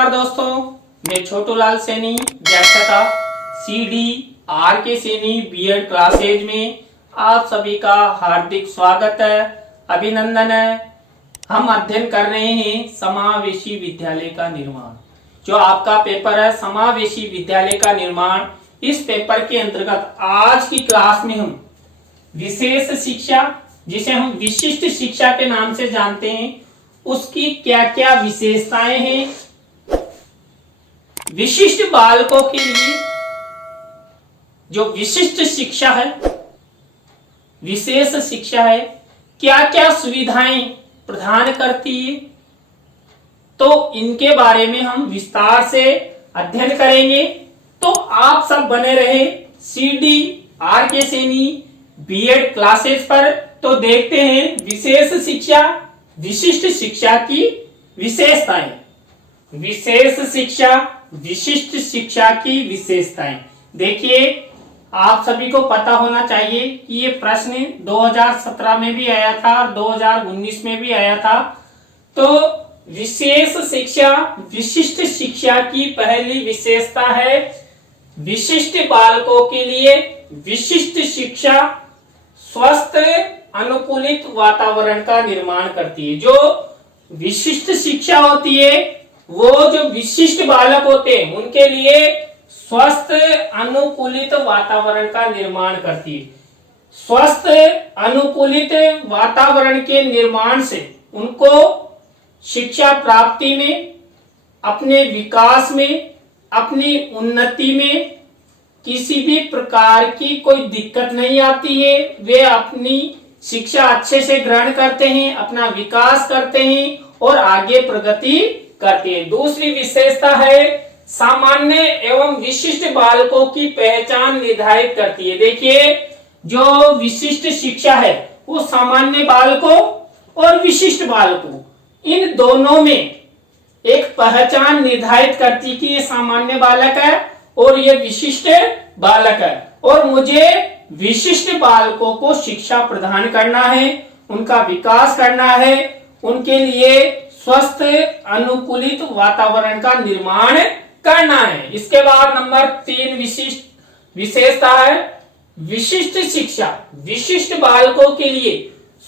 नमस्कार दोस्तों, मैं छोटूलाल सैनी व्याख्याता CDRK सैनी बीएड क्लासेज में आप सभी का हार्दिक स्वागत है, अभिनंदन है। हम अध्ययन कर रहे हैं समावेशी विद्यालय का निर्माण। जो आपका पेपर है समावेशी विद्यालय का निर्माण, इस पेपर के अंतर्गत आज की क्लास में हम विशेष शिक्षा, जिसे हम विशिष्ट शिक्षा के नाम से जानते हैं, उसकी क्या क्या विशेषताएं हैं, विशिष्ट बालकों के लिए जो विशिष्ट शिक्षा है, विशेष शिक्षा है, क्या क्या सुविधाएं प्रदान करती है, तो इनके बारे में हम विस्तार से अध्ययन करेंगे। तो आप सब बने रहे CDRK सैनी बीएड क्लासेस पर। तो देखते हैं विशेष शिक्षा, विशिष्ट शिक्षा की विशेषताएं। विशेष शिक्षा, विशिष्ट शिक्षा की विशेषताएं। देखिए, आप सभी को पता होना चाहिए कि ये प्रश्न 2017 में भी आया था और 2019 में भी आया था। तो विशेष शिक्षा, विशिष्ट शिक्षा की पहली विशेषता है विशिष्ट बालकों के लिए विशिष्ट शिक्षा स्वस्थ अनुकूलित वातावरण का निर्माण करती है। जो विशिष्ट शिक्षा होती है, वो जो विशिष्ट बालक होते हैं उनके लिए स्वस्थ अनुकूलित वातावरण का निर्माण करती है। स्वस्थ अनुकूलित वातावरण के निर्माण से उनको शिक्षा प्राप्ति में, अपने विकास में, अपनी उन्नति में किसी भी प्रकार की कोई दिक्कत नहीं आती है। वे अपनी शिक्षा अच्छे से ग्रहण करते हैं, अपना विकास करते हैं और आगे प्रगति करते हैं। दूसरी विशेषता है सामान्य एवं विशिष्ट बालकों की पहचान निर्धारित करती है। देखिए, जो विशिष्ट शिक्षा है वो सामान्य बालकों और विशिष्ट बालकों, इन दोनों में एक पहचान निर्धारित करती है कि ये सामान्य बालक है और ये विशिष्ट बालक है, और मुझे विशिष्ट बालकों को शिक्षा प्रदान करना है, उनका विकास करना है, उनके लिए स्वस्थ अनुकूलित वातावरण का निर्माण करना है। इसके बाद नंबर 3 विशिष्ट विशेषता है विशिष्ट शिक्षा विशिष्ट बालकों के लिए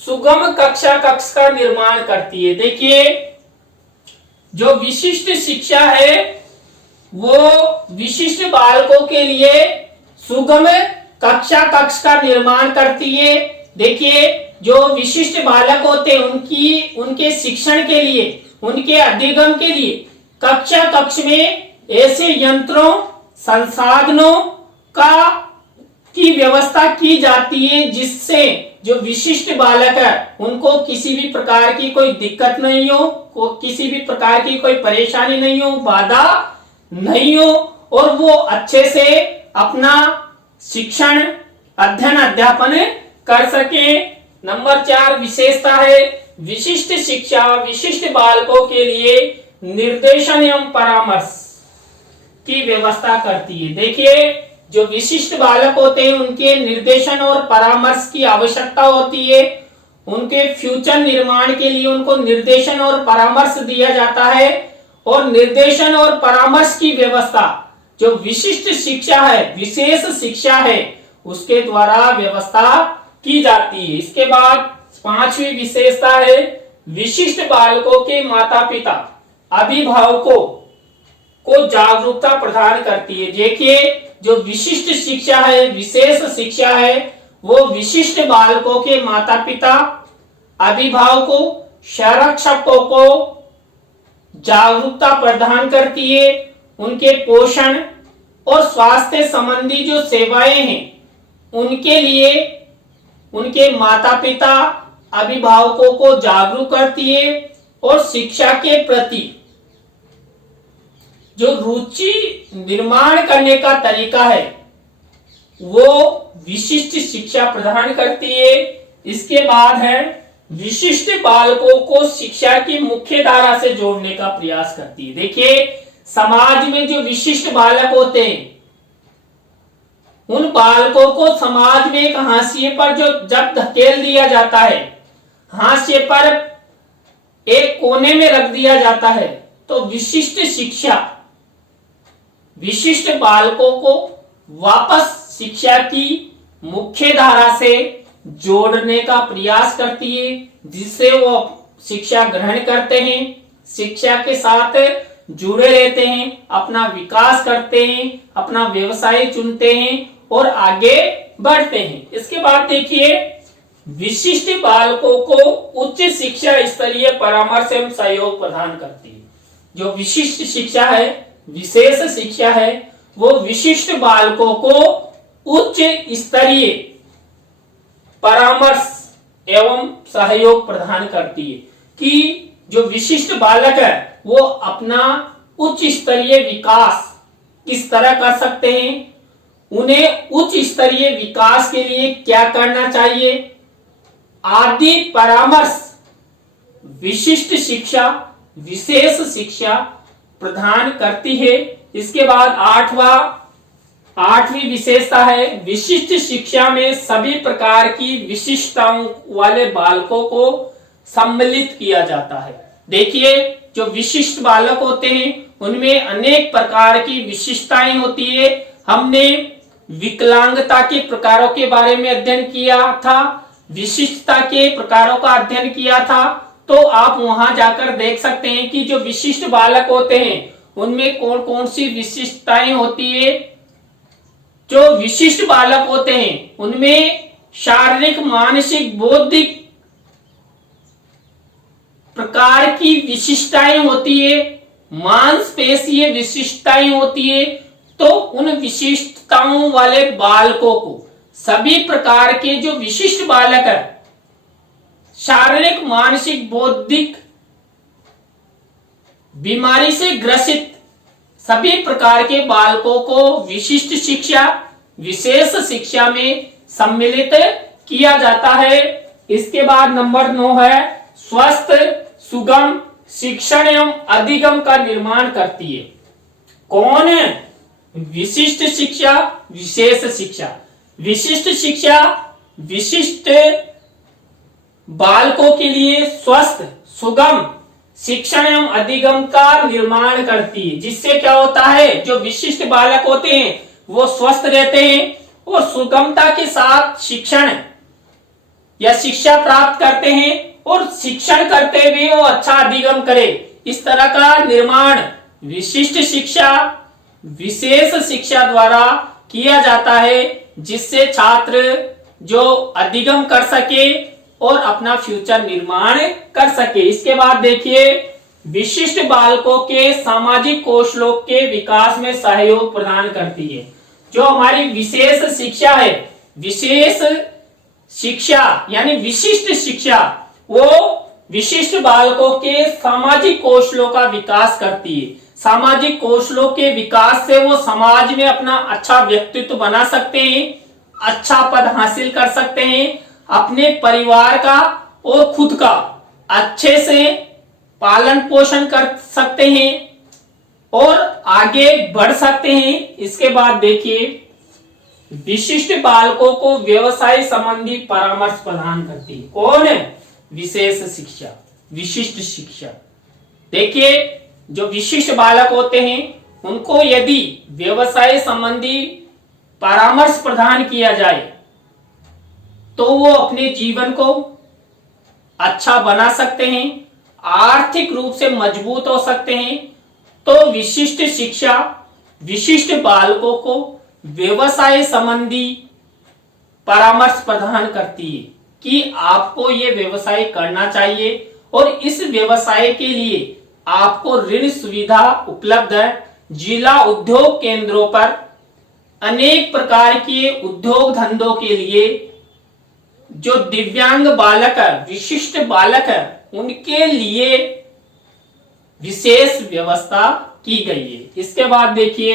सुगम कक्षा कक्ष का निर्माण करती है। देखिए, जो विशिष्ट शिक्षा है वो विशिष्ट बालकों के लिए सुगम कक्षा कक्ष का निर्माण करती है। देखिए, जो विशिष्ट बालक होते हैं उनके शिक्षण के लिए, उनके अधिगम के लिए कक्षा कक्ष में ऐसे यंत्रों, संसाधनों की व्यवस्था की जाती है जिससे जो विशिष्ट बालक है उनको किसी भी प्रकार की कोई दिक्कत नहीं हो, किसी भी प्रकार की कोई परेशानी नहीं हो, बाधा नहीं हो, और वो अच्छे से अपना शिक्षण, अध्ययन, अध्यापन कर सके। नंबर 4 विशेषता है विशिष्ट शिक्षा विशिष्ट बालकों के लिए निर्देशन एवं परामर्श की व्यवस्था करती है। देखिए, जो विशिष्ट बालक होते हैं उनके निर्देशन और परामर्श की आवश्यकता होती है। उनके फ्यूचर निर्माण के लिए उनको निर्देशन और परामर्श दिया जाता है, और निर्देशन और परामर्श की व्यवस्था जो विशिष्ट शिक्षा है, विशेष शिक्षा है, उसके द्वारा व्यवस्था की जाती है। इसके बाद 5वीं विशेषता है विशिष्ट बालकों के माता पिता, अभिभावकों को जागरूकता प्रदान करती है। देखिए, जो विशिष्ट शिक्षा है, विशेष शिक्षा है, वो विशिष्ट बालकों के माता पिता, अभिभावकों, संरक्षकों को जागरूकता प्रदान करती है। उनके पोषण और स्वास्थ्य संबंधी जो सेवाएं हैं उनके लिए उनके माता पिता, अभिभावकों को जागरूक करती है, और शिक्षा के प्रति जो रुचि निर्माण करने का तरीका है वो विशिष्ट शिक्षा प्रदान करती है। इसके बाद है विशिष्ट बालकों को शिक्षा की मुख्य धारा से जोड़ने का प्रयास करती है। देखिए, समाज में जो विशिष्ट बालक होते हैं उन बालकों को समाज में एक हाशिए पर जब धकेल दिया जाता है, हाशिए पर एक कोने में रख दिया जाता है, तो विशिष्ट शिक्षा विशिष्ट बालकों को वापस शिक्षा की मुख्य धारा से जोड़ने का प्रयास करती है, जिससे वो शिक्षा ग्रहण करते हैं, शिक्षा के साथ जुड़े रहते हैं, अपना विकास करते हैं, अपना व्यवसाय चुनते हैं और आगे बढ़ते हैं। इसके बाद देखिए, विशिष्ट बालकों को उच्च शिक्षा स्तरीय परामर्श एवं सहयोग प्रदान करती है। जो विशिष्ट शिक्षा है, विशेष शिक्षा है, वो विशिष्ट बालकों को उच्च स्तरीय परामर्श एवं सहयोग प्रदान करती है कि जो विशिष्ट बालक है वो अपना उच्च स्तरीय विकास किस तरह कर सकते हैं, उन्हें उच्च स्तरीय विकास के लिए क्या करना चाहिए आदि परामर्श विशिष्ट शिक्षा विशेष शिक्षा प्रदान करती है। इसके बाद आठवीं विशेषता है, विशिष्ट शिक्षा में सभी प्रकार की विशिष्टताओं वाले बालकों को सम्मिलित किया जाता है। देखिए, जो विशिष्ट बालक होते हैं उनमें अनेक प्रकार की विशिष्टताएं होती है। हमने विकलांगता के प्रकारों के बारे में अध्ययन किया था, विशिष्टता के प्रकारों का अध्ययन किया था, तो आप वहां जाकर देख सकते हैं कि जो विशिष्ट बालक होते हैं उनमें कौन कौन सी विशिष्टताएं होती है। जो विशिष्ट बालक होते हैं उनमें शारीरिक मानसिक बौद्धिक प्रकार की विशिष्टताएं होती है, मांसपेशीय विशिष्टताएं होती है। तो उन विशिष्टताओं वाले बालकों को सभी प्रकार के जो विशिष्ट बालक है, शारीरिक मानसिक बौद्धिक बीमारी से ग्रसित सभी प्रकार के बालकों को विशिष्ट शिक्षा विशेष शिक्षा में सम्मिलित किया जाता है। इसके बाद नंबर 9 है, स्वस्थ सुगम शिक्षण एवं अधिगम का निर्माण करती है। कौन है? विशिष्ट शिक्षा विशेष शिक्षा। विशिष्ट शिक्षा विशिष्ट बालकों के लिए स्वस्थ सुगम शिक्षण एवं अधिगम का निर्माण करती है, जिससे क्या होता है, जो विशिष्ट बालक होते हैं वो स्वस्थ रहते हैं और सुगमता के साथ शिक्षण या शिक्षा प्राप्त करते हैं और शिक्षण करते हुए वो अच्छा अधिगम करे। इस तरह का निर्माण विशिष्ट शिक्षा विशेष शिक्षा द्वारा किया जाता है, जिससे छात्र जो अधिगम कर सके और अपना फ्यूचर निर्माण कर सके। इसके बाद देखिए, विशिष्ट बालकों के सामाजिक कौशलों के विकास में सहयोग प्रदान करती है। जो हमारी विशेष शिक्षा है, विशेष शिक्षा यानी विशिष्ट शिक्षा, वो विशिष्ट बालकों के सामाजिक कौशलों का विकास करती है। सामाजिक कौशलों के विकास से वो समाज में अपना अच्छा व्यक्तित्व बना सकते हैं, अच्छा पद हासिल कर सकते हैं, अपने परिवार का और खुद का अच्छे से पालन पोषण कर सकते हैं और आगे बढ़ सकते हैं। इसके बाद देखिए, विशिष्ट बालकों को व्यवसाय संबंधी परामर्श प्रदान करती है। कौन है? विशेष शिक्षा विशिष्ट शिक्षा। देखिए, जो विशिष्ट बालक होते हैं उनको यदि व्यवसाय संबंधी परामर्श प्रदान किया जाए तो वो अपने जीवन को अच्छा बना सकते हैं, आर्थिक रूप से मजबूत हो सकते हैं। तो विशिष्ट शिक्षा विशिष्ट बालकों को व्यवसाय संबंधी परामर्श प्रदान करती है कि आपको ये व्यवसाय करना चाहिए और इस व्यवसाय के लिए आपको ऋण सुविधा उपलब्ध है। जिला उद्योग केंद्रों पर अनेक प्रकार के उद्योग धंधों के लिए जो दिव्यांग बालक है, विशिष्ट बालक है, उनके लिए विशेष व्यवस्था की गई है। इसके बाद देखिए,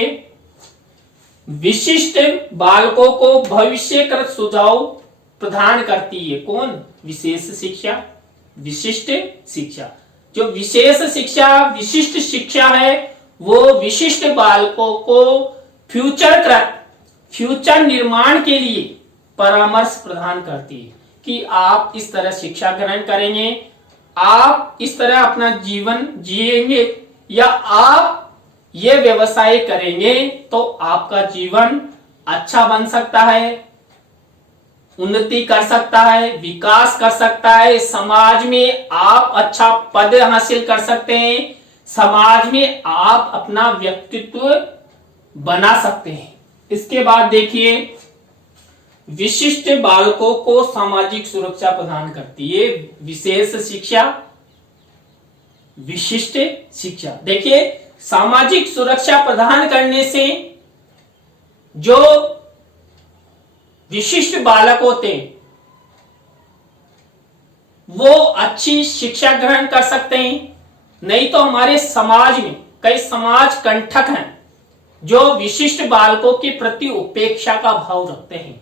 विशिष्ट बालकों को भविष्यकृत सुझाव प्रदान करती है। कौन? विशेष शिक्षा विशिष्ट शिक्षा। जो विशेष शिक्षा विशिष्ट शिक्षा है वो विशिष्ट बालकों को फ्यूचर निर्माण के लिए परामर्श प्रदान करती है कि आप इस तरह शिक्षा ग्रहण करेंगे, आप इस तरह अपना जीवन जिएंगे या आप ये व्यवसाय करेंगे तो आपका जीवन अच्छा बन सकता है, उन्नति कर सकता है, विकास कर सकता है, समाज में आप अच्छा पद हासिल कर सकते हैं, समाज में आप अपना व्यक्तित्व बना सकते हैं। इसके बाद देखिए, विशिष्ट बालकों को सामाजिक सुरक्षा प्रदान करती है विशेष शिक्षा। विशिष्ट शिक्षा, देखिए सामाजिक सुरक्षा प्रदान करने से जो विशिष्ट बालक होते हैं वो अच्छी शिक्षा ग्रहण कर सकते हैं। नहीं तो हमारे समाज में कई समाज कंटक हैं जो विशिष्ट बालकों के प्रति उपेक्षा का भाव रखते हैं,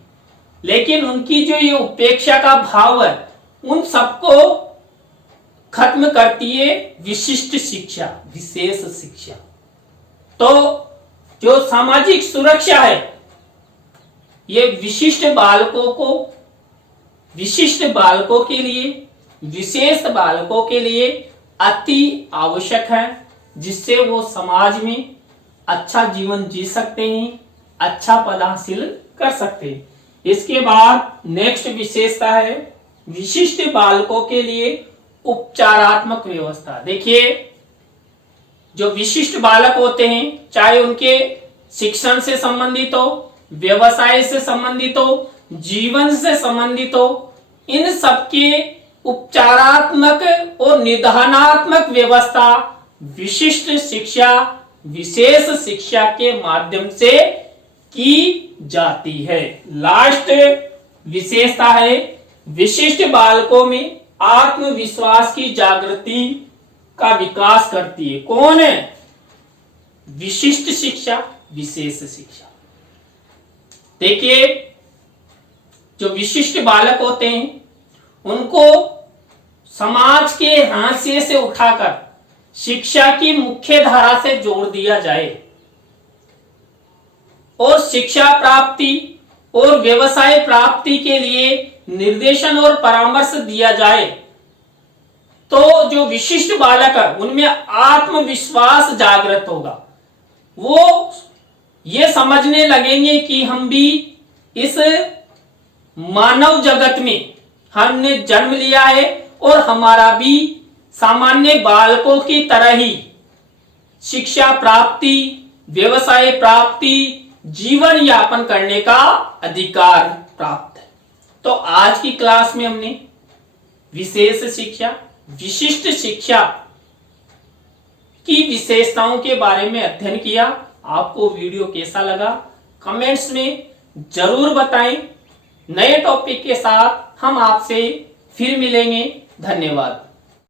लेकिन उनकी जो ये उपेक्षा का भाव है उन सबको खत्म करती है विशिष्ट शिक्षा, विशेष शिक्षा। तो जो सामाजिक सुरक्षा है ये विशिष्ट बालकों के लिए, विशेष बालकों के लिए अति आवश्यक है, जिससे वो समाज में अच्छा जीवन जी सकते हैं, अच्छा पद हासिल कर सकते हैं। इसके बाद नेक्स्ट विशेषता है विशिष्ट बालकों के लिए उपचारात्मक व्यवस्था। देखिए जो विशिष्ट बालक होते हैं, चाहे उनके शिक्षण से संबंधित हो, व्यवसाय से संबंधित हो, जीवन से संबंधित हो, इन सबके उपचारात्मक और निदानात्मक व्यवस्था विशिष्ट शिक्षा, विशेष शिक्षा के माध्यम से की जाती है। लास्ट विशेषता है विशिष्ट बालकों में आत्मविश्वास की जागृति का विकास करती है। कौन है? विशिष्ट शिक्षा, विशेष शिक्षा। देखिए जो विशिष्ट बालक होते हैं उनको समाज के हाशिए से उठाकर शिक्षा की मुख्य धारा से जोड़ दिया जाए और शिक्षा प्राप्ति और व्यवसाय प्राप्ति के लिए निर्देशन और परामर्श दिया जाए तो जो विशिष्ट बालक है उनमें आत्मविश्वास जागृत होगा। वो ये समझने लगेंगे कि हम भी इस मानव जगत में हमने जन्म लिया है और हमारा भी सामान्य बालकों की तरह ही शिक्षा प्राप्ति, व्यवसाय प्राप्ति, जीवन यापन करने का अधिकार प्राप्त है। तो आज की क्लास में हमने विशेष शिक्षा, विशिष्ट शिक्षा की विशेषताओं के बारे में अध्ययन किया। आपको वीडियो कैसा लगा कमेंट्स में जरूर बताएं। नए टॉपिक के साथ हम आपसे फिर मिलेंगे। धन्यवाद।